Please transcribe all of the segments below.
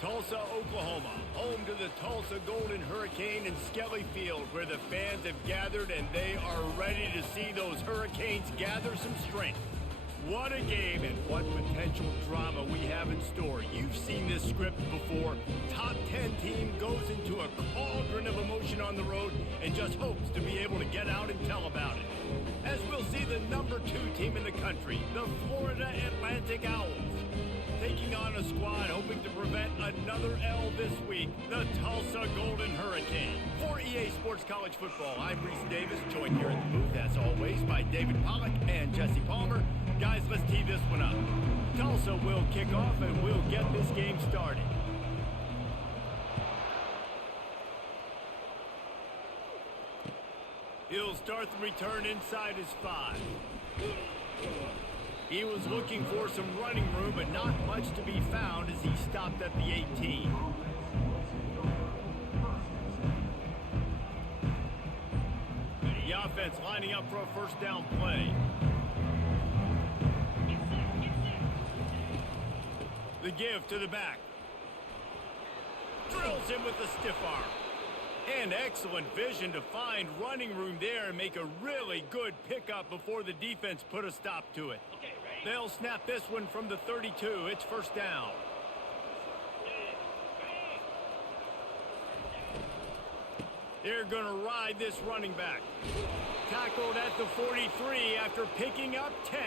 Tulsa, Oklahoma, home to the Tulsa Golden Hurricane in Skelly Field, where the fans have gathered and they are ready to see those Hurricanes gather some strength. What a game and what potential drama we have in store. You've seen this script before. Top 10 team goes into a cauldron of emotion on the road and just hopes to be able to get out and tell about it. As we'll see the number 2 team in the country, the Florida Atlantic Owls, taking on a squad hoping to prevent another L this week, the Tulsa Golden Hurricane. For EA Sports College Football, I'm Reese Davis, joined here at the booth, as always, by David Pollack and Jesse Palmer. Guys, let's tee this one up. Tulsa will kick off and we'll get this game started. He'll start the return inside his 5. He was looking for some running room, but not much to be found as he stopped at the 18. The offense lining up for a first down play. The give to the back. Drills him with a stiff arm. And excellent vision to find running room there and make a really good pickup before the defense put a stop to it. They'll snap this one from the 32. It's first down. They're going to ride this running back. Tackled at the 43 after picking up 10.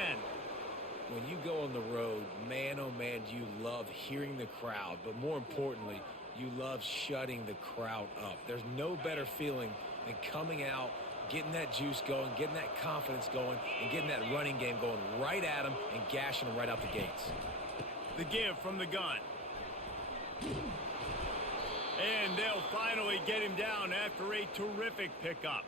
When you go on the road, man, oh man, do you love hearing the crowd. But more importantly, you love shutting the crowd up. There's no better feeling than coming out, getting that juice going, getting that confidence going, and getting that running game going right at them and gashing them right out the gates. The give from the gun. And they'll finally get him down after a terrific pickup.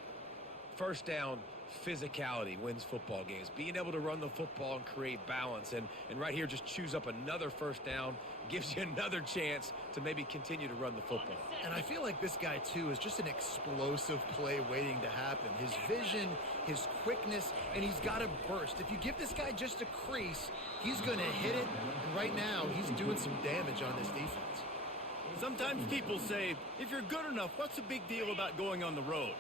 First down, physicality wins football games. Being able to run the football and create balance. And right here, just choose up another first down, gives you another chance to maybe continue to run the football. And I feel like this guy, too, is just an explosive play waiting to happen. His vision, his quickness, and he's got a burst. If you give this guy just a crease, he's going to hit it. And right now, he's doing some damage on this defense. Sometimes people say, if you're good enough, what's the big deal about going on the road?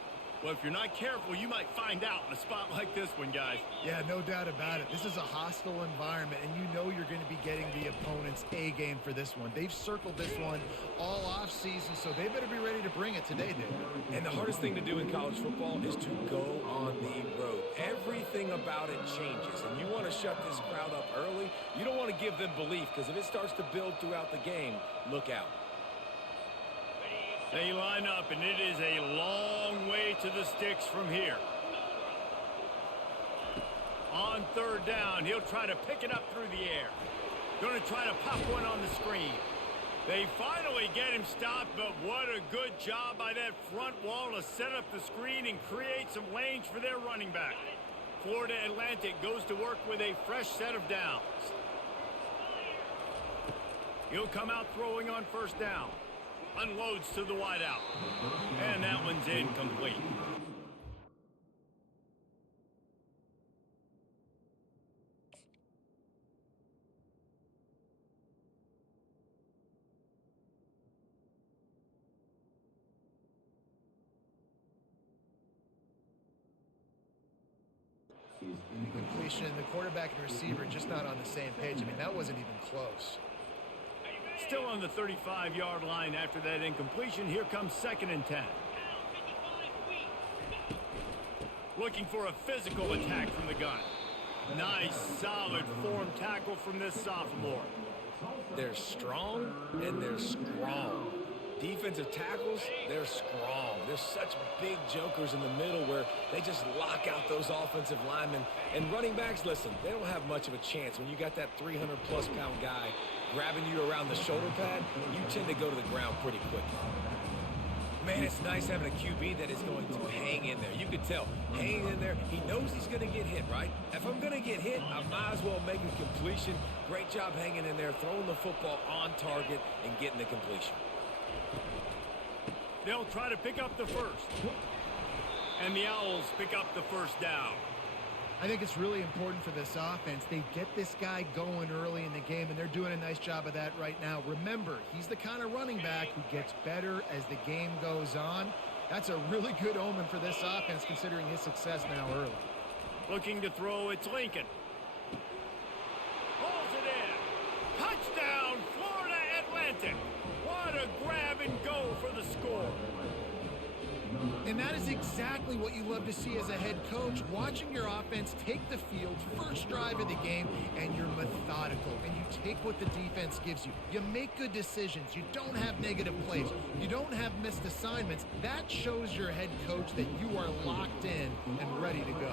Well, if you're not careful, you might find out in a spot like this one, guys. Yeah, no doubt about it. This is a hostile environment, and you know you're going to be getting the opponent's A game for this one. They've circled this one all offseason, so they better be ready to bring it today, dude. And the hardest thing to do in college football is to go on the road. Everything about it changes, and you want to shut this crowd up early. You don't want to give them belief, because if it starts to build throughout the game, look out. They line up, and it is a long way to the sticks from here. On third down, he'll try to pick it up through the air. Going to try to pop one on the screen. They finally get him stopped, but what a good job by that front wall to set up the screen and create some lanes for their running back. Florida Atlantic goes to work with a fresh set of downs. He'll come out throwing on first down. Unloads to the wideout. And that one's incomplete. Completion, the quarterback and receiver just not on the same page. I mean, that wasn't even close. Still on the 35-yard line after that incompletion. Here comes 2nd and 10. Looking for a physical attack from the gun. Nice, solid form tackle from this sophomore. They're strong and they're strong. Defensive tackles, they're strong. There's such big jokers in the middle where they just lock out those offensive linemen. And running backs, listen, they don't have much of a chance. When you got that 300-plus pound guy grabbing you around the shoulder pad, you tend to go to the ground pretty quickly. Man, it's nice having a QB that is going to hang in there. You can tell, hanging in there, he knows he's going to get hit, right? If I'm going to get hit, I might as well make a completion. Great job hanging in there, throwing the football on target and getting the completion. They'll try to pick up the first. And the Owls pick up the first down. I think it's really important for this offense. They get this guy going early in the game, and they're doing a nice job of that right now. Remember, he's the kind of running back who gets better as the game goes on. That's a really good omen for this offense, considering his success now early. Looking to throw, it's Lincoln. Pulls it in. Touchdown, Florida Atlantic. What a grab and go for the score. And that is exactly what you love to see as a head coach, watching your offense take the field, first drive of the game, and you're methodical, and you take what the defense gives you. You make good decisions. You don't have negative plays. You don't have missed assignments. That shows your head coach that you are locked in and ready to go.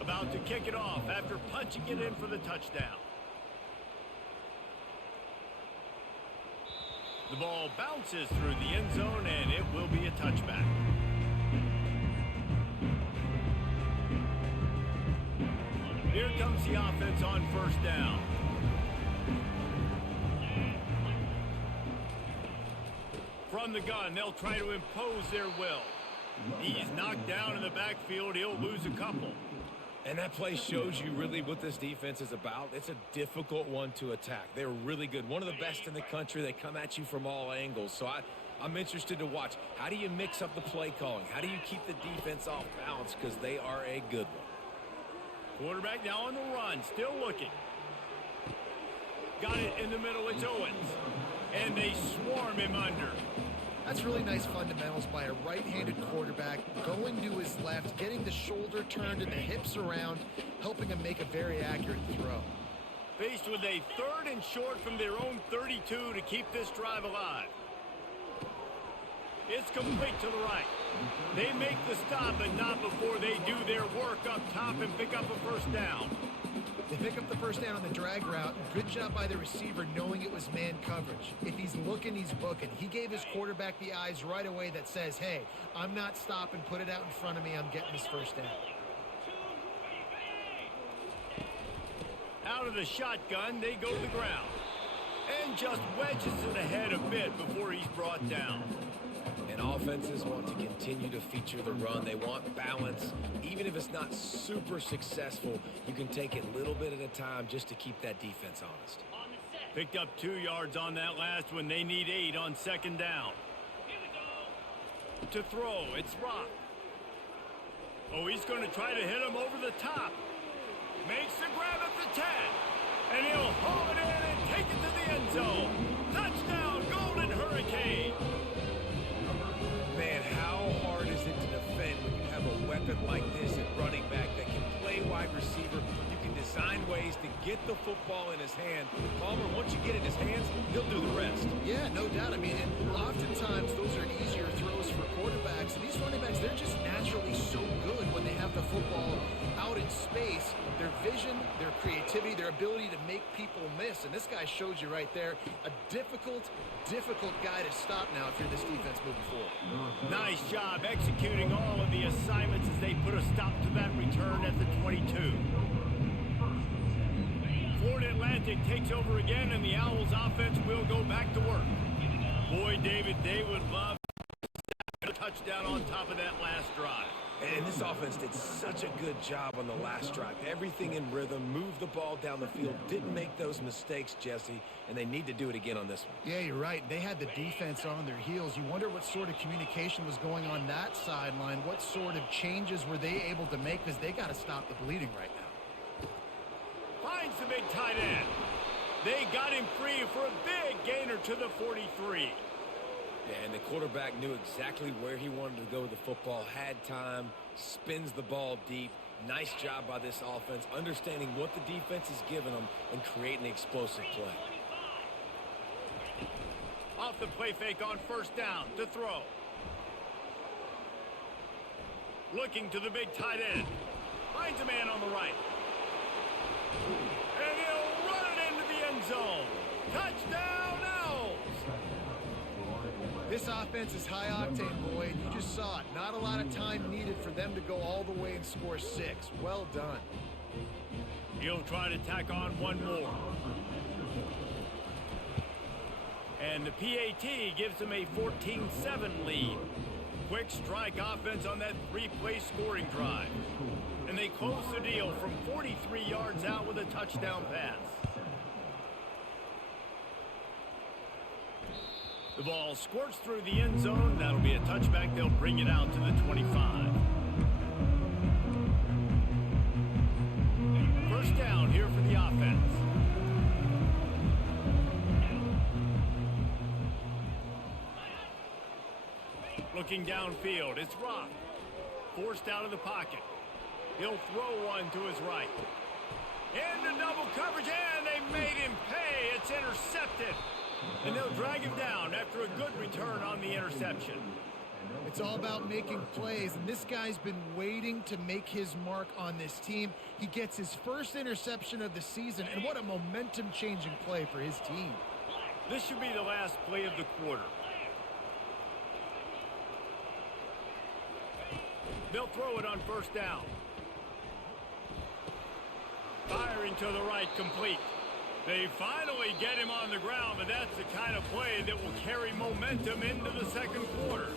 About to kick it off after punching it in for the touchdown. The ball bounces through the end zone, and it will be a touchback. Here comes the offense on first down. From the gun, they'll try to impose their will. He's knocked down in the backfield. He'll lose a couple. And that play shows you really what this defense is about. It's a difficult one to attack. They're really good. One of the best in the country. They come at you from all angles. So I'm interested to watch. How do you mix up the play calling? How do you keep the defense off balance? Because they are a good one. Quarterback now on the run, still looking. Got it in the middle, it's Owens. And they swarm him under. That's really nice fundamentals by a right-handed quarterback, going to his left, getting the shoulder turned and the hips around, helping him make a very accurate throw. Faced with a 3rd and short from their own 32 to keep this drive alive. It's complete to the right. They make the stop, but not before they do their work up top and pick up a first down. They pick up the first down on the drag route. Good job by the receiver knowing it was man coverage. If he's looking, he's booking. He gave his quarterback the eyes right away that says, hey, I'm not stopping. Put it out in front of me. I'm getting this first down. Out of the shotgun, they go to the ground. And just wedges it ahead a bit before he's brought down. And offenses want to continue to feature the run. They want balance. Even if it's not super successful, you can take it a little bit at a time just to keep that defense honest. Picked up 2 yards on that last one. They need 8 on second down. To throw, it's Rock. Oh, he's going to try to hit him over the top. Makes the grab at the 10. And he'll haul it in and take it to the end zone. Touchdown, Golden Hurricane. Man, how hard is it to defend when you have a weapon like this at running back that can play wide receiver? You can design ways to get the football in his hand. Palmer, once you get it in his hands, he'll do the rest. Yeah, no doubt. I mean, and oftentimes those are easier throws for quarterbacks. And these running backs, they're just naturally so good when they have the football out in space. Their vision, their creativity, their ability to make people miss. And this guy shows you right there, a difficult guy to stop now if you're this defense moving forward. Nice job executing all of the assignments as they put a stop to that return at the 22. Florida Atlantic takes over again, and the Owls offense will go back to work. Boy, David, they would love a touchdown on top of that last drive. And this offense did such a good job on the last drive. Everything in rhythm, moved the ball down the field, didn't make those mistakes, Jesse, and they need to do it again on this one. Yeah, you're right. They had the defense on their heels. You wonder what sort of communication was going on that sideline. What sort of changes were they able to make, because they got to stop the bleeding right now. Finds the big tight end. They got him free for a big gainer to the 43. Yeah, and the quarterback knew exactly where he wanted to go with the football, had time, spins the ball deep. Nice job by this offense, understanding what the defense is giving them and creating the explosive play. Off the play fake on first down to throw. Looking to the big tight end. Finds a man on the right. And he'll run it into the end zone. Touchdown, Owls! This offense is high octane, boy, and you just saw it. Not a lot of time needed for them to go all the way and score 6. Well done. He'll try to tack on one more. And the PAT gives them a 14-7 lead. Quick strike offense on that 3-play scoring drive. And they close the deal from 43 yards out with a touchdown pass. The ball squirts through the end zone. That'll be a touchback. They'll bring it out to the 25. First down here for the offense. Looking downfield, it's Rock. Forced out of the pocket. He'll throw one to his right. Into double coverage, and they made him pay. It's intercepted. And they'll drag him down after a good return on the interception. It's all about making plays, and this guy's been waiting to make his mark on this team. He gets his first interception of the season, and what a momentum-changing play for his team. This should be the last play of the quarter. They'll throw it on first down. Firing to the right, complete. They finally get him on the ground, but that's the kind of play that will carry momentum into the second quarter.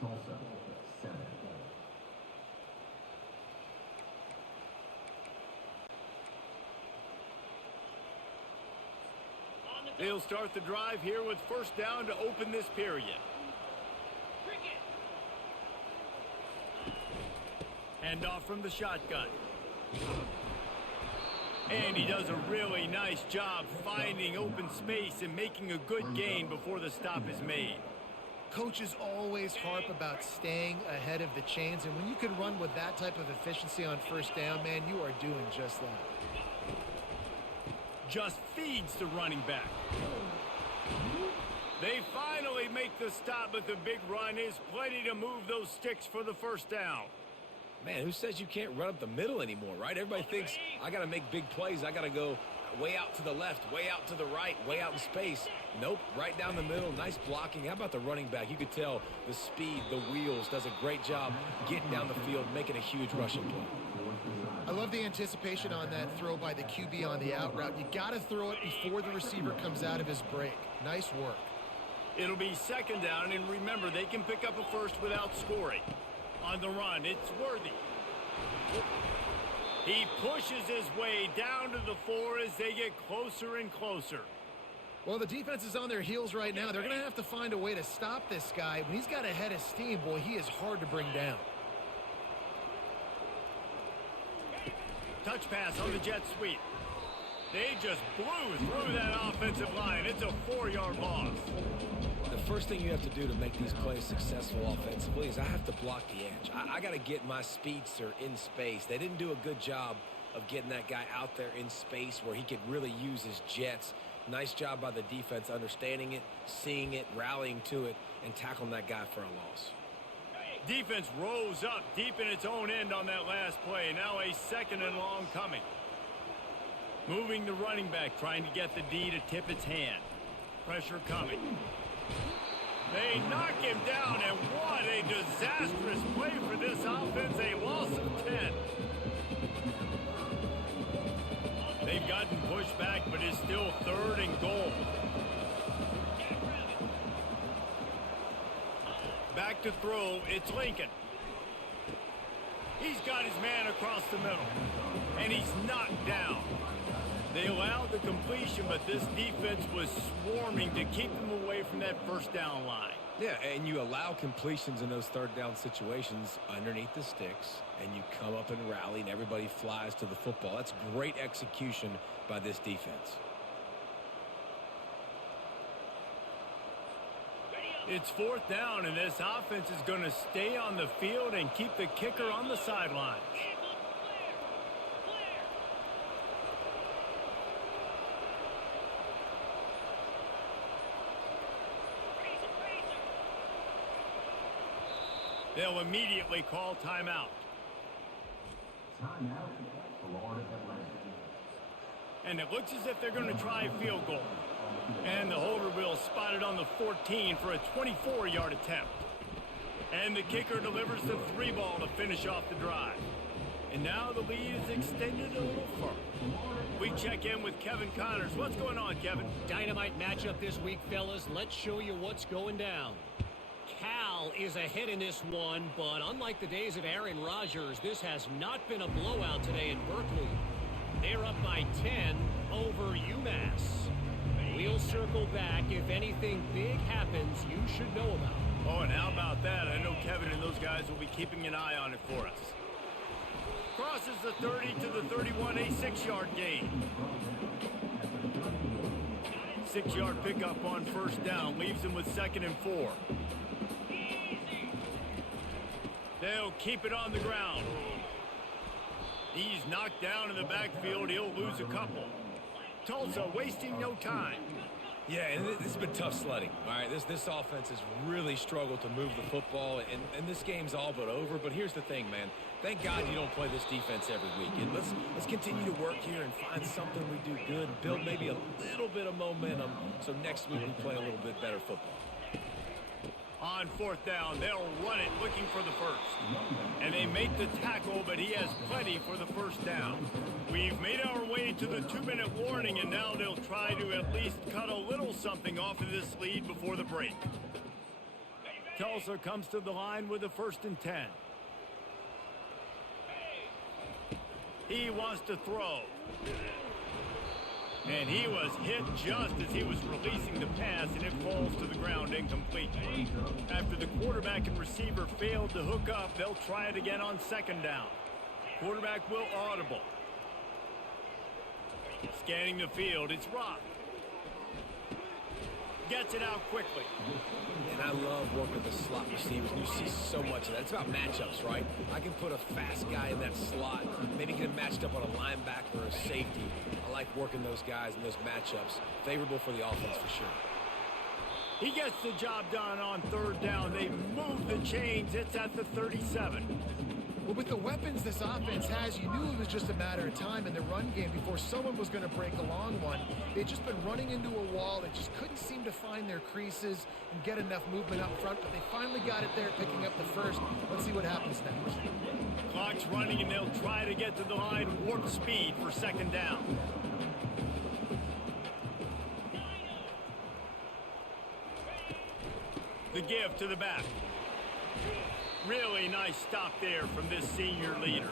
Tulsa, 7. They'll start the drive here with first down to open this period. Hand off from the shotgun. And he does a really nice job finding open space and making a good gain before the stop is made. Coaches always harp about staying ahead of the chains, and when you can run with that type of efficiency on first down, man, you are doing just that. Just feeds the running back. They finally make the stop, but the big run is plenty to move those sticks for the first down. Man, who says you can't run up the middle anymore, right? Everybody thinks, I got to make big plays. I got to go way out to the left, way out to the right, way out in space. Nope, right down the middle. Nice blocking. How about the running back? You could tell the speed, the wheels, does a great job getting down the field, making a huge rushing play. I love the anticipation on that throw by the QB on the out route. You got to throw it before the receiver comes out of his break. Nice work. It'll be second down, and remember, they can pick up a first without scoring. On the run, it's Worthy. He pushes his way down to the 4 as they get closer and closer. Well, the defense is on their heels right now. They're going to have to find a way to stop this guy. When he's got a head of steam, boy, he is hard to bring down. Touch pass on the jet sweep. They just blew through that offensive line. It's a 4-yard loss. The first thing you have to do to make these plays successful offensively is I have to block the edge. I got to get my speedster in space. They didn't do a good job of getting that guy out there in space where he could really use his jets. Nice job by the defense understanding it, seeing it, rallying to it, and tackling that guy for a loss. Defense rose up deep in its own end on that last play. Now a second and long coming. Moving the running back, trying to get the D to tip its hand. Pressure coming. They knock him down, and what a disastrous play for this offense. A loss of 10. They've gotten pushed back, but it's still third and goal. Back to throw, it's Lincoln. He's got his man across the middle, and he's knocked down. They allowed the completion, but this defense was swarming to keep them away from that first down line. Yeah, and you allow completions in those third down situations underneath the sticks, and you come up and rally, and everybody flies to the football. That's great execution by this defense. It's fourth down, and this offense is going to stay on the field and keep the kicker on the sidelines. They'll immediately call timeout. Timeout, Florida Atlantic. And it looks as if they're going to try a field goal. And the holder will spot it on the 14 for a 24-yard attempt. And the kicker delivers the 3 ball to finish off the drive. And now the lead is extended a little further. We check in with Kevin Connors. What's going on, Kevin? Dynamite matchup this week, fellas. Let's show you what's going down. Cal morale is ahead in this one, but unlike the days of Aaron Rodgers, this has not been a blowout today in Berkeley. They're up by 10 over UMass. We'll circle back. If anything big happens, you should know about. Oh, and how about that? I know Kevin and those guys will be keeping an eye on it for us. Crosses the 30 to the 31, a 6-yard gain. 6-yard pickup on first down, leaves him with 2nd and 4. They'll keep it on the ground. He's knocked down in the backfield. He'll lose a couple. Tulsa wasting no time. Yeah, and this has been tough sledding. All right, this offense has really struggled to move the football, and this game's all but over. But here's the thing, man. Thank God you don't play this defense every week. And let's continue to work here and find something we do good and build maybe a little bit of momentum so next week we play a little bit better football. On 4th down, they'll run it looking for the first. And they make the tackle, but he has plenty for the first down. We've made our way to the 2-minute warning, and now they'll try to at least cut a little something off of this lead before the break. Tulsa comes to the line with a 1st and 10. He wants to throw. And he was hit just as he was releasing the pass, and it falls to the ground incomplete. After the quarterback and receiver failed to hook up, they'll try it again on 2nd down. Quarterback will audible. Scanning the field, it's Rock. Gets it out quickly. And I love working with the slot receivers. You see so much of that. It's about matchups, right? I can put a fast guy in that slot, maybe get him matched up on a linebacker or a safety. I like working those guys in those matchups. Favorable for the offense for sure. He gets the job done on 3rd down. They move the chains. It's at the 37. Well, with the weapons this offense has, you knew it was just a matter of time in the run game before someone was going to break a long one. They'd just been running into a wall. They just couldn't seem to find their creases and get enough movement up front, but they finally got it there, picking up the first. Let's see what happens next. Clock's running, and they'll try to get to the line, warp speed for 2nd down. The give to the back. Really nice stop there from this senior leader.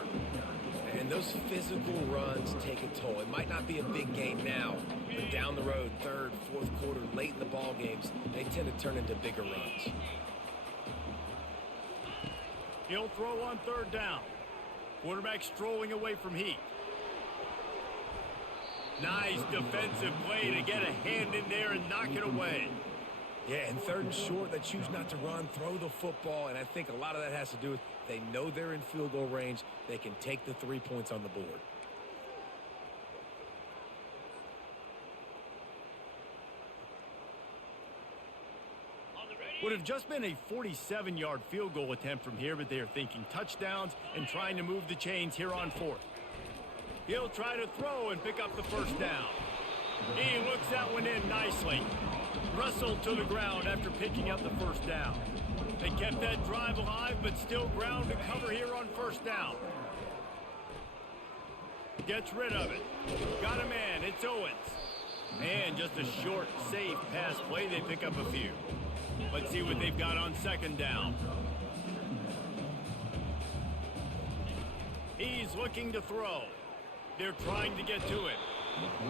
And those physical runs take a toll. It might not be a big game now, but down the road, 3rd, 4th quarter, late in the ball games, they tend to turn into bigger runs. He'll throw on 3rd down. Quarterback strolling away from Heat. Nice defensive play to get a hand in there and knock it away. Yeah, and 3rd and short, they choose not to run, throw the football, and I think a lot of that has to do with they know they're in field goal range. They can take the 3 points on the board. Would have just been a 47-yard field goal attempt from here, but they are thinking touchdowns and trying to move the chains here on 4th. He'll try to throw and pick up the 1st down. He looks that one in nicely. Wrestled to the ground after picking up the 1st down. They kept that drive alive, but still ground to cover here on 1st down. Gets rid of it. Got a man. It's Owens. And just a short, safe pass play. They pick up a few. Let's see what they've got on 2nd down. He's looking to throw. They're trying to get to it.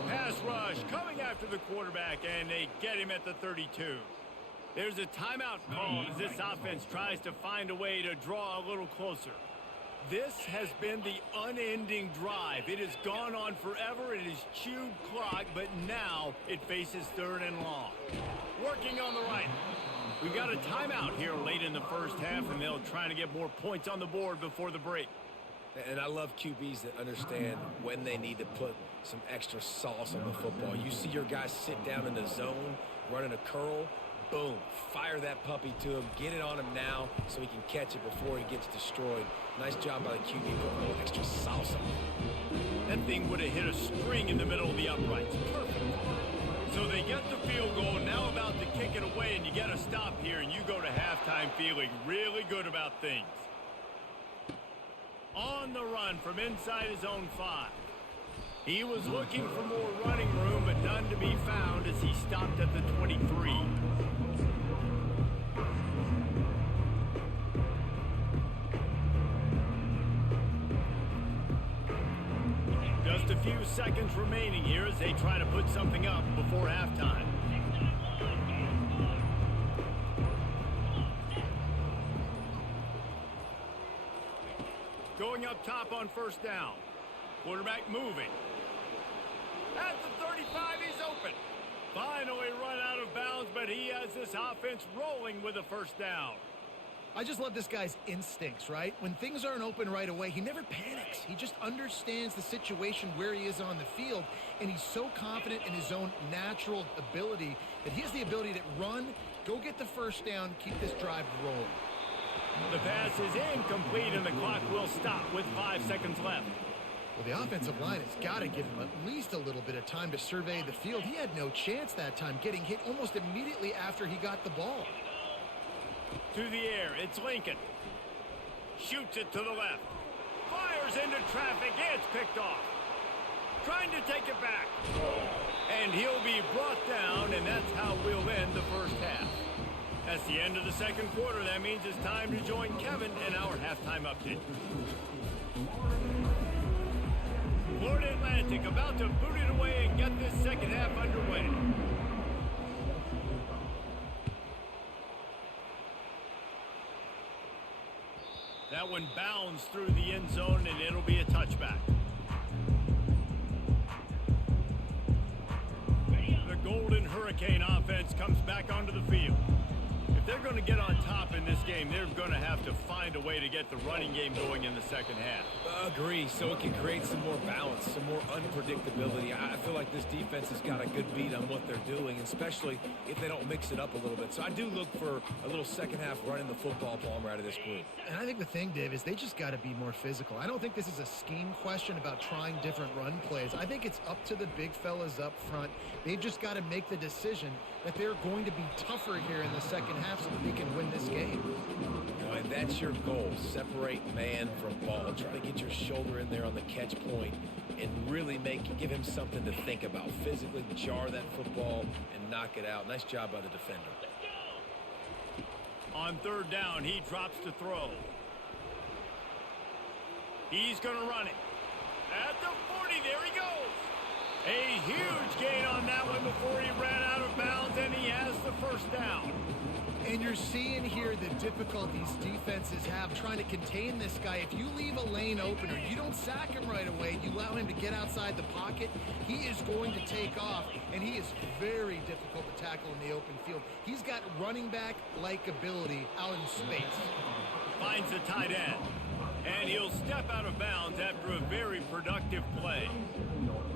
Pass rush coming after the quarterback, and they get him at the 32. There's a timeout called as this offense tries to find a way to draw a little closer. This has been the unending drive. It has gone on forever. It has chewed clock, but now it faces 3rd and long. Working on the right. We've got a timeout here late in the 1st half, and they'll try to get more points on the board before the break. And I love QBs that understand when they need to put some extra sauce on the football. You see your guys sit down in the zone, running a curl, boom, fire that puppy to him, get it on him now so he can catch it before he gets destroyed. Nice job by the QB putting a little extra sauce on it. That thing would have hit a string in the middle of the uprights. Perfect. So they get the field goal, now about to kick it away, and you get a stop here, and you go to halftime feeling really good about things. On the run from inside his own 5. He was looking for more running room, but none to be found as he stopped at the 23. few seconds remaining here as they try to put something up before halftime. Going up top on first down. Quarterback moving. At the 35, he's open. Finally run out of bounds, but he has this offense rolling with a first down. I just love this guy's instincts, right? When things aren't open right away, he never panics. He just understands the situation where he is on the field, and he's so confident in his own natural ability that he has the ability to run, go get the first down, keep this drive rolling. The pass is incomplete, and the clock will stop with 5 seconds left. Well, the offensive line has got to give him at least a little bit of time to survey the field. He had no chance that time, getting hit almost immediately after he got the ball. To the air, it's Lincoln. Shoots it to the left. Fires into traffic, it's picked off. Trying to take it back. And he'll be brought down, and that's how we'll end the first half. That's the end of the second quarter. That means it's time to join Kevin in our halftime update. Florida Atlantic about to boot it away and get this second half underway. That one bounds through the end zone, and it'll be a touchback. The Golden Hurricane offense comes back onto the field. If they're going to get on top in this game, they're going to have to find a way to get the running game going in the second half. Agree, so it can create some more balance, some more unpredictability. I feel like this defense has got a good beat on what they're doing, especially if they don't mix it up a little bit. So I do look for a little second half running the football Palmer out of this group. And I think the thing, Dave, is they just got to be more physical. I don't think this is a scheme question about trying different run plays. I think it's up to the big fellas up front. They've just got to make the decision that they're going to be tougher here in the second half so that they can win this game. And that's your goal. Separate man from ball. Try to get your shoulder in there on the catch point and really give him something to think about. Physically jar that football and knock it out. Nice job by the defender. On third down, he drops to throw. He's going to run it. At the 40, there he goes. A huge gain on that one before he ran out of bounds, and he has the first down. And you're seeing here the difficulties defenses have trying to contain this guy. If you leave a lane open or you don't sack him right away, you allow him to get outside the pocket, he is going to take off, and he is very difficult to tackle in the open field. He's got running back-like ability out in space. Finds the tight end, and he'll step out of bounds after a very productive play.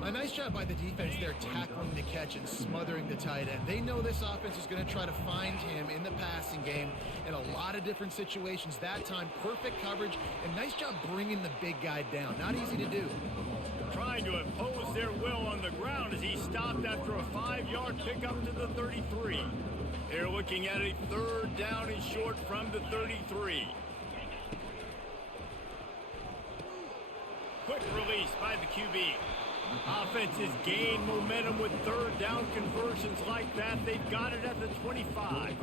A nice job by the defense there tackling the catch and smothering the tight end. They know this offense is going to try to find him in the passing game in a lot of different situations. That time, perfect coverage, and nice job bringing the big guy down. Not easy to do. Trying to impose their will on the ground as he stopped after a 5-yard pickup to the 33. They're looking at a third down and short from the 33. Quick release by the QB. Offenses gain momentum with third down conversions like that. They've got it at the 25.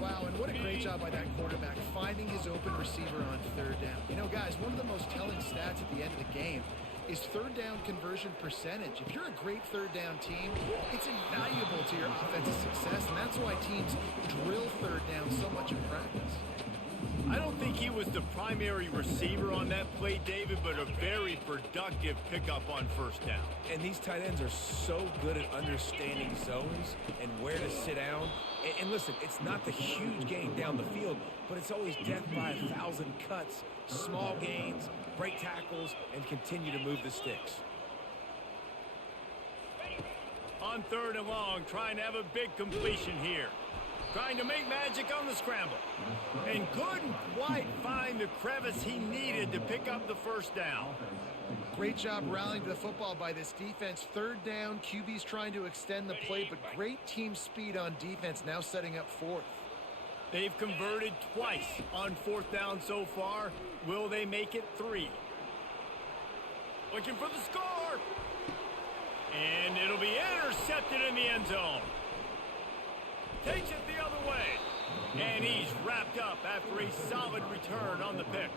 Wow, and what a great job by that quarterback finding his open receiver on third down. You know, guys, one of the most telling stats at the end of the game is third down conversion percentage. If you're a great third down team, it's invaluable to your offensive success, and that's why teams drill third down so much in practice. I don't think he was the primary receiver on that play, David, but a very productive pickup on first down. And these tight ends are so good at understanding zones and where to sit down. And listen, it's not the huge gain down the field, but it's always death by 1,000 cuts, small gains, break tackles, and continue to move the sticks. On third and long, trying to have a big completion here. Trying to make magic on the scramble. And couldn't quite find the crevice he needed to pick up the first down. Great job rallying to the football by this defense. Third down, QB's trying to extend the play, but great team speed on defense, now setting up fourth. They've converted twice on fourth down so far. Will they make it 3? Looking for the score. And it'll be intercepted in the end zone. Takes it the other way. And he's wrapped up after a solid return on the pick.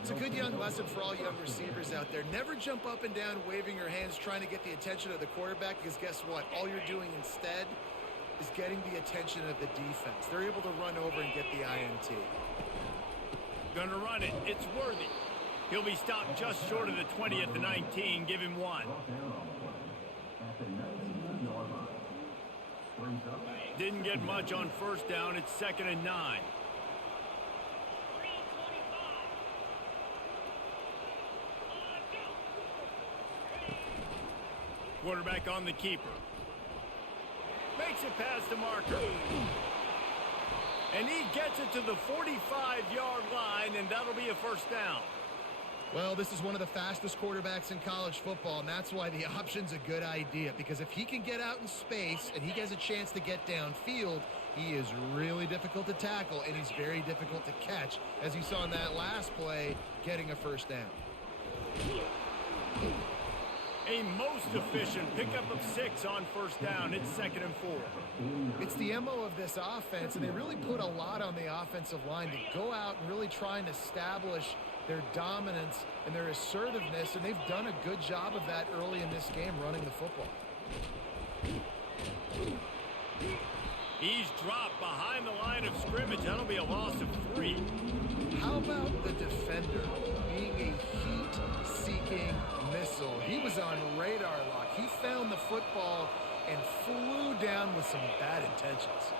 It's a good young lesson for all young receivers out there. Never jump up and down waving your hands trying to get the attention of the quarterback, because guess what? All you're doing instead is getting the attention of the defense. They're able to run over and get the INT. Gonna run it. It's Worthy. He'll be stopped just short of the 20 at the 19. Give him one. At the 19-yard line. Brings up. Didn't get much on first down. It's 2nd and 9. Quarterback on the keeper. Makes it past the marker. And he gets it to the 45-yard line, and that'll be a first down. Well, this is one of the fastest quarterbacks in college football, and that's why the option's a good idea, because if he can get out in space and he has a chance to get downfield, he is really difficult to tackle, and he's very difficult to catch, as you saw in that last play, getting a first down. A most efficient pickup of 6 on first down. It's 2nd and 4. It's the MO of this offense, and they really put a lot on the offensive line to go out and really try and establish their dominance and their assertiveness, and they've done a good job of that early in this game running the football. He's dropped behind the line of scrimmage. That'll be a loss of 3. How about the defender being a heat-seeking missile? He was on radar lock. He found the football and flew down with some bad intentions.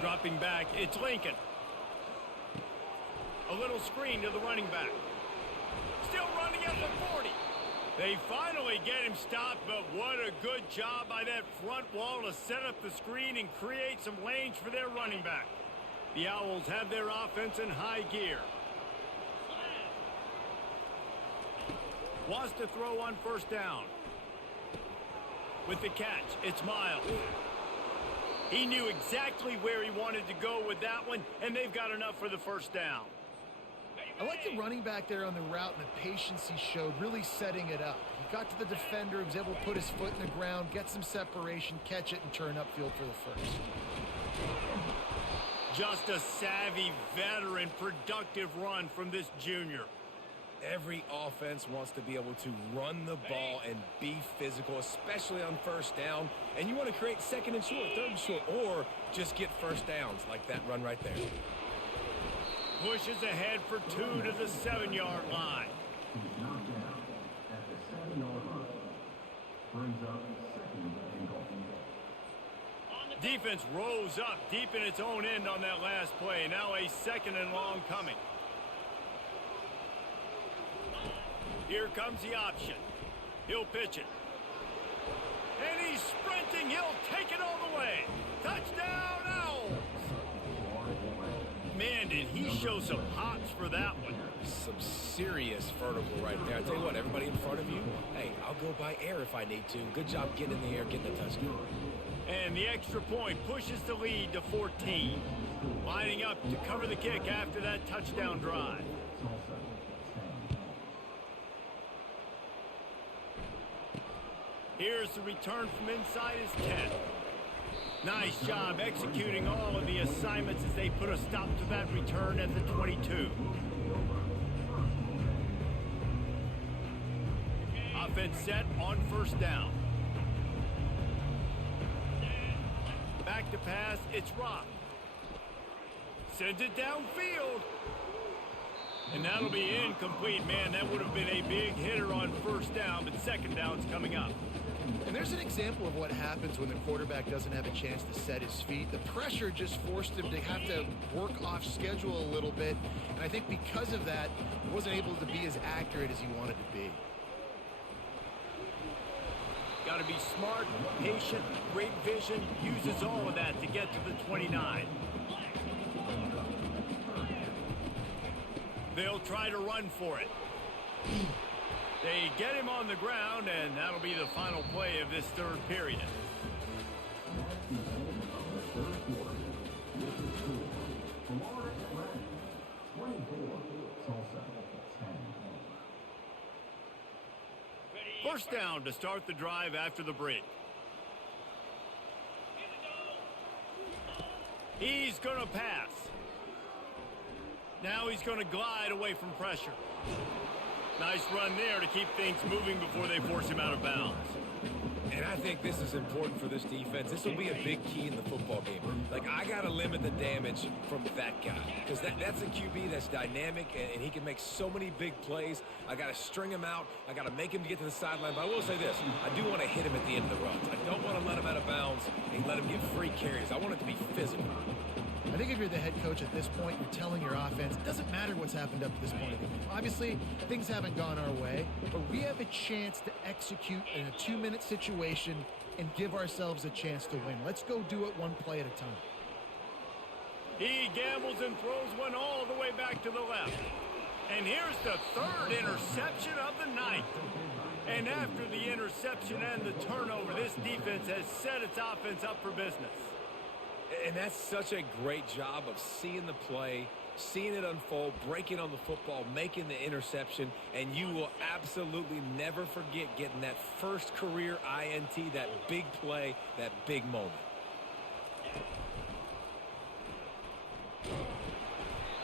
Dropping back, it's Lincoln. A little screen to the running back. Still running at the 40. They finally get him stopped, but what a good job by that front wall to set up the screen and create some lanes for their running back. The Owls have their offense in high gear. Wants to throw on first down. With the catch, it's Miles. He knew exactly where he wanted to go with that one, and they've got enough for the first down. I like the running back there on the route and the patience he showed, really setting it up. He got to the defender, he was able to put his foot in the ground, get some separation, catch it, and turn upfield for the first. Just a savvy, veteran, productive run from this junior. Every offense wants to be able to run the ball and be physical, especially on first down. And you want to create 2nd and short, 3rd and short, or just get first downs like that run right there. Pushes ahead for 2 to the 7-yard line. He's knocked down at the 7-yard line. Brings up 2nd and goal. Defense rose up deep in its own end on that last play. Now a 2nd and long coming. Here comes the option. He'll pitch it. And he's sprinting. He'll take it all the way. Touchdown, Owls! Man, did he show some hops for that one. Some serious vertical right there. I tell you what, everybody in front of you, hey, I'll go by air if I need to. Good job getting in the air, getting the touchdown. And the extra point pushes the lead to 14. Lining up to cover the kick after that touchdown drive. Tulsa, 10. Here's the return from inside his 10. Nice job executing all of the assignments as they put a stop to that return at the 22. Offense set on first down. Back to pass, it's Rock. Sends it downfield. And that'll be incomplete. Man, that would have been a big hitter on first down, but second down's coming up. And there's an example of what happens when the quarterback doesn't have a chance to set his feet. The pressure just forced him to have to work off schedule a little bit. And I think because of that, he wasn't able to be as accurate as he wanted to be. Got to be smart, patient, great vision, uses all of that to get to the 29. They'll try to run for it. They get him on the ground, and that'll be the final play of this third period. That's the end of the third quarter. This is score. Florida Atlantic, 24. Tulsa, 10. First down to start the drive after the break. He's going to pass. Now he's going to glide away from pressure. Nice run there to keep things moving before they force him out of bounds. And I think this is important for this defense. This will be a big key in the football game. Like, I got to limit the damage from that guy because that's a QB that's dynamic, and he can make so many big plays. I got to string him out. I got to make him get to the sideline. But I will say this. I do want to hit him at the end of the runs. I don't want to let him out of bounds and let him get free carries. I want it to be physical. I think if you're the head coach at this point, you're telling your offense, it doesn't matter what's happened up to this point of the game. Obviously, things haven't gone our way, but we have a chance to execute in a 2-minute situation and give ourselves a chance to win. Let's go do it one play at a time. He gambles and throws one all the way back to the left. And here's the third interception of the night. And after the interception and the turnover, this defense has set its offense up for business. And that's such a great job of seeing the play, seeing it unfold, breaking on the football, making the interception, and you will absolutely never forget getting that first career INT, that big play, that big moment.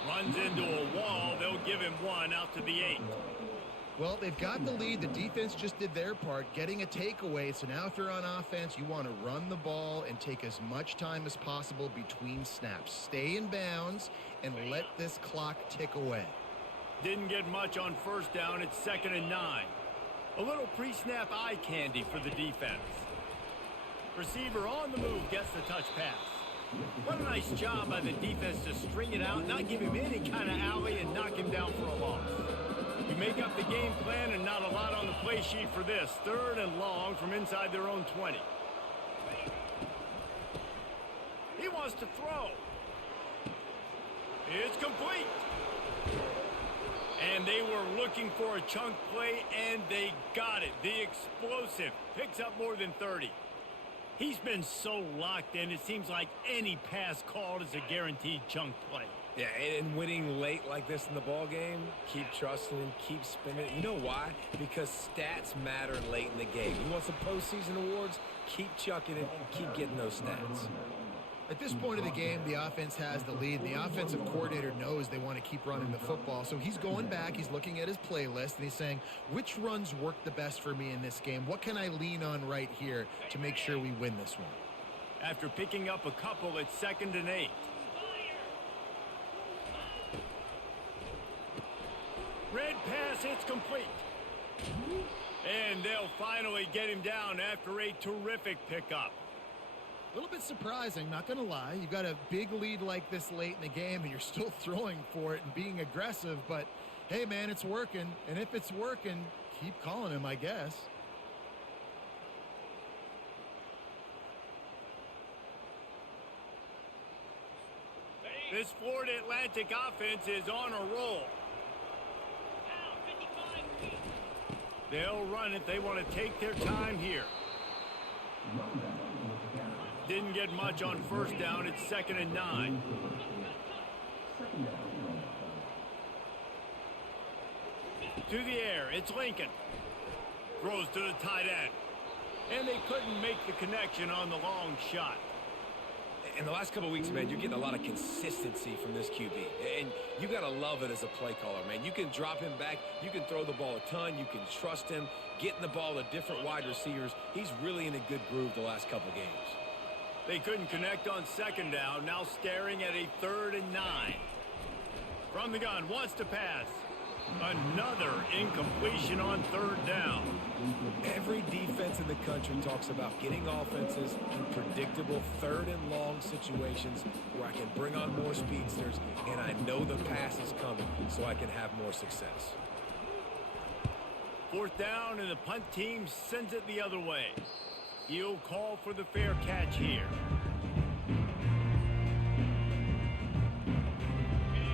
Runs into a wall. They'll give him one out to the 8. Well, they've got the lead. The defense just did their part, getting a takeaway. So now if you're on offense, you want to run the ball and take as much time as possible between snaps. Stay in bounds and let this clock tick away. Didn't get much on first down. It's 2nd and 9. A little pre-snap eye candy for the defense. Receiver on the move gets the touch pass. What a nice job by the defense to string it out, not give him any kind of alley, and knock him down for a loss. You make up the game plan, and not a lot on the play sheet for this. 3rd and long from inside their own 20. He wants to throw. It's complete. And they were looking for a chunk play, and they got it. The explosive picks up more than 30. He's been so locked in, it seems like any pass called is a guaranteed chunk play. Yeah, and winning late like this in the ball game, keep trusting him, keep spinning. You know why? Because stats matter late in the game. You want some postseason awards? Keep chucking it, keep getting those stats. At this point of the game, the offense has the lead. The offensive coordinator knows they want to keep running the football. So he's going back, he's looking at his playlist, and he's saying, which runs work the best for me in this game? What can I lean on right here to make sure we win this one? After picking up a couple, it's 2nd and 8. Red pass, it's complete. And they'll finally get him down after a terrific pickup. A little bit surprising, not going to lie. You've got a big lead like this late in the game, and you're still throwing for it and being aggressive. But, hey, man, it's working. And if it's working, keep calling him, I guess. This Florida Atlantic offense is on a roll. They'll run it. They want to take their time here. Didn't get much on first down. It's 2nd and 9. To the air. It's Lincoln. Throws to the tight end. And they couldn't make the connection on the long shot. In the last couple of weeks, man, you're getting a lot of consistency from this QB. And you got to love it as a play caller, man. You can drop him back. You can throw the ball a ton. You can trust him. Getting the ball to different wide receivers. He's really in a good groove the last couple of games. They couldn't connect on 2nd down. Now staring at a 3rd and 9. From the gun, wants to pass. Another incompletion on 3rd down. Every defense in the country talks about getting offenses in predictable 3rd and long situations where I can bring on more speedsters and I know the pass is coming so I can have more success. 4th down, and the punt team sends it the other way. He'll call for the fair catch here.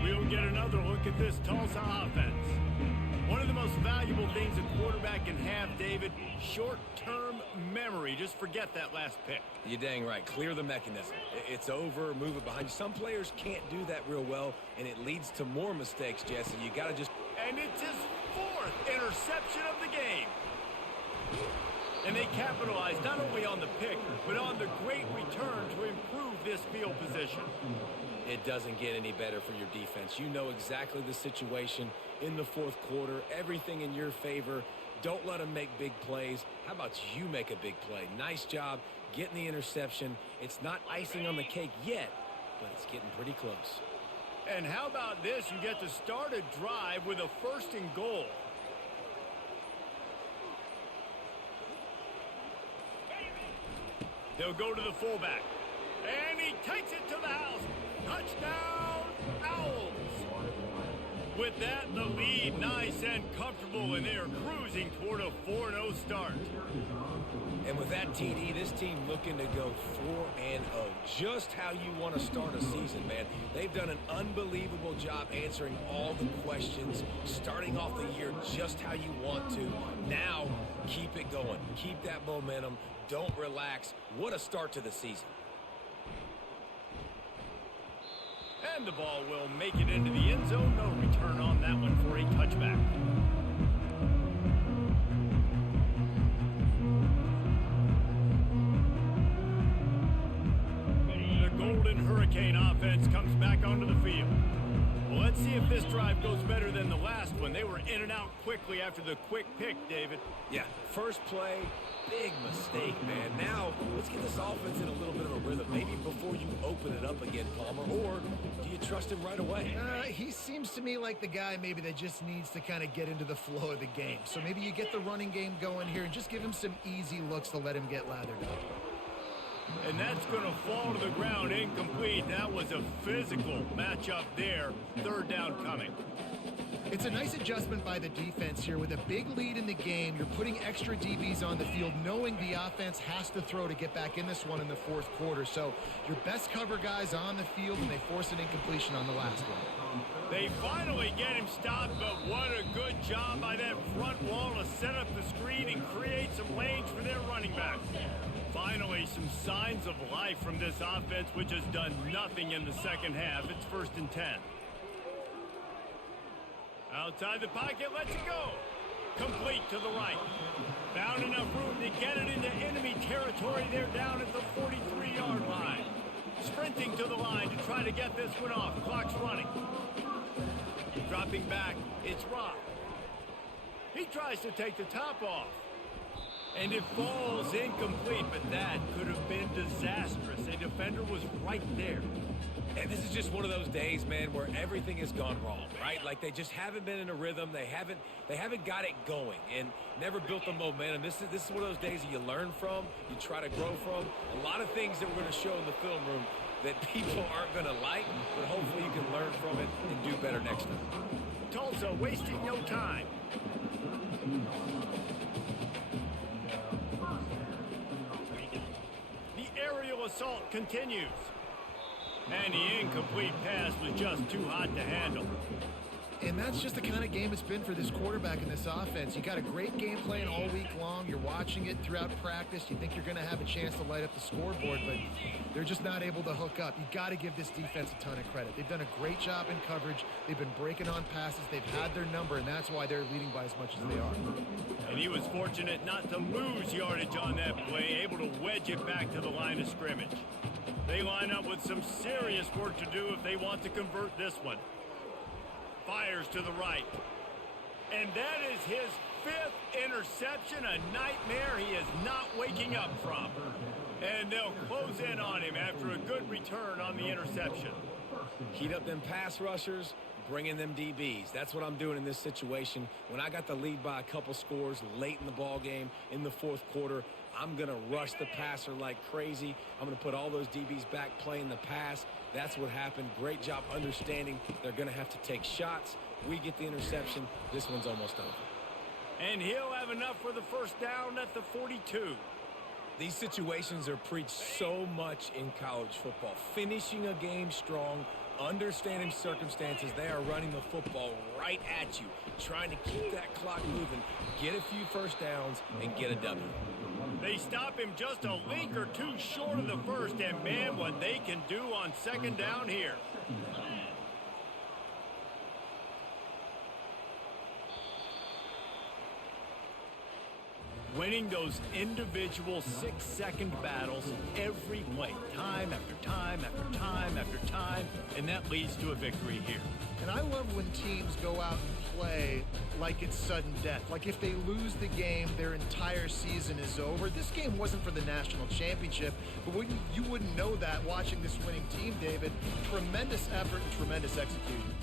We'll get another look at this Tulsa offense. One of the most valuable things a quarterback can have, David, short-term memory. Just forget that last pick. You're dang right. Clear the mechanism. It's over, move it behind you. Some players can't do that real well, and it leads to more mistakes, Jesse. You got to just... And it's his 4th interception of the game. And they capitalized not only on the pick, but on the great return to improve this field position. It doesn't get any better for your defense. You know exactly the situation in the fourth quarter. Everything in your favor. Don't let them make big plays. How about you make a big play? Nice job getting the interception. It's not icing on the cake yet, but it's getting pretty close. And how about this? You get to start a drive with a 1st and goal. They'll go to the fullback. And he takes it to the house. Touchdown, Owls. With that, the lead nice and comfortable, and they are cruising toward a 4-0 start. And with that TD, this team looking to go 4-0. Just how you want to start a season, man. They've done an unbelievable job answering all the questions, starting off the year just how you want to. Now, keep it going. Keep that momentum. Don't relax. What a start to the season. And the ball will make it into the end zone. No return on that one for a touchback. The Golden Hurricane offense comes back onto the field. Well, let's see if this drive goes better than the last one. They were in and out quickly after the quick pick, David. Yeah, first play, big mistake, man. Now, let's get this offense in a little bit of a rhythm. Maybe before you open it up again, Palmer, or do you trust him right away? He seems to me like the guy maybe that just needs to kind of get into the flow of the game. So maybe you get the running game going here and just give him some easy looks to let him get lathered up. And that's going to fall to the ground incomplete. That was a physical matchup there. 3rd down coming. It's a nice adjustment by the defense here. With a big lead in the game, you're putting extra DBs on the field, knowing the offense has to throw to get back in this one in the 4th quarter. So your best cover guys on the field, and they force an incompletion on the last one. They finally get him stopped, but what a good job by that front wall to set up the screen and create some lanes for their running back. Finally, some signs of life from this offense, which has done nothing in the second half. It's 1st and 10. Outside the pocket, lets it go. Complete to the right. Found enough room to get it into enemy territory. They're down at the 43-yard line. Sprinting to the line to try to get this one off. Clock's running. Dropping back, it's Rock. He tries to take the top off. And it falls incomplete, but that could have been disastrous. A defender was right there. And this is just one of those days, man, where everything has gone wrong, right? Like they just haven't been in a rhythm. They haven't got it going and never built the momentum. This is one of those days that you learn from, you try to grow from. A lot of things that we're going to show in the film room that people aren't going to like, but hopefully you can learn from it and do better next time. Tulsa wasting no time. The aerial assault continues. And the incomplete pass was just too hot to handle. And that's just the kind of game it's been for this quarterback in this offense. You got a great game plan all week long. You're watching it throughout practice. You think you're going to have a chance to light up the scoreboard, but they're just not able to hook up. You got to give this defense a ton of credit. They've done a great job in coverage. They've been breaking on passes. They've had their number, and that's why they're leading by as much as they are. And he was fortunate not to lose yardage on that play, able to wedge it back to the line of scrimmage. They line up with some serious work to do if they want to convert this one. Fires to the right. And that is his 5th interception, a nightmare he is not waking up from. And they'll close in on him after a good return on the interception. Heat up them pass rushers, bring in them DBs. That's what I'm doing in this situation. When I got the lead by a couple scores late in the ball game in the 4th quarter, I'm going to rush the passer like crazy. I'm going to put all those DBs back playing the pass. That's what happened. Great job understanding they're going to have to take shots. We get the interception. This one's almost over. And he'll have enough for the 1st down at the 42. These situations are preached so much in college football. Finishing a game strong, understanding circumstances. They are running the football right at you, trying to keep that clock moving, get a few 1st downs, and get a W. They stop him just a link or two short of the 1st, and man, what they can do on 2nd down here. winning those individual 6-second battles every play, time after time after time after time, and that leads to a victory here. And I love when teams go out and play like it's sudden death. Like if they lose the game, their entire season is over. This game wasn't for the national championship, but you wouldn't know that watching this winning team, David. Tremendous effort and tremendous execution.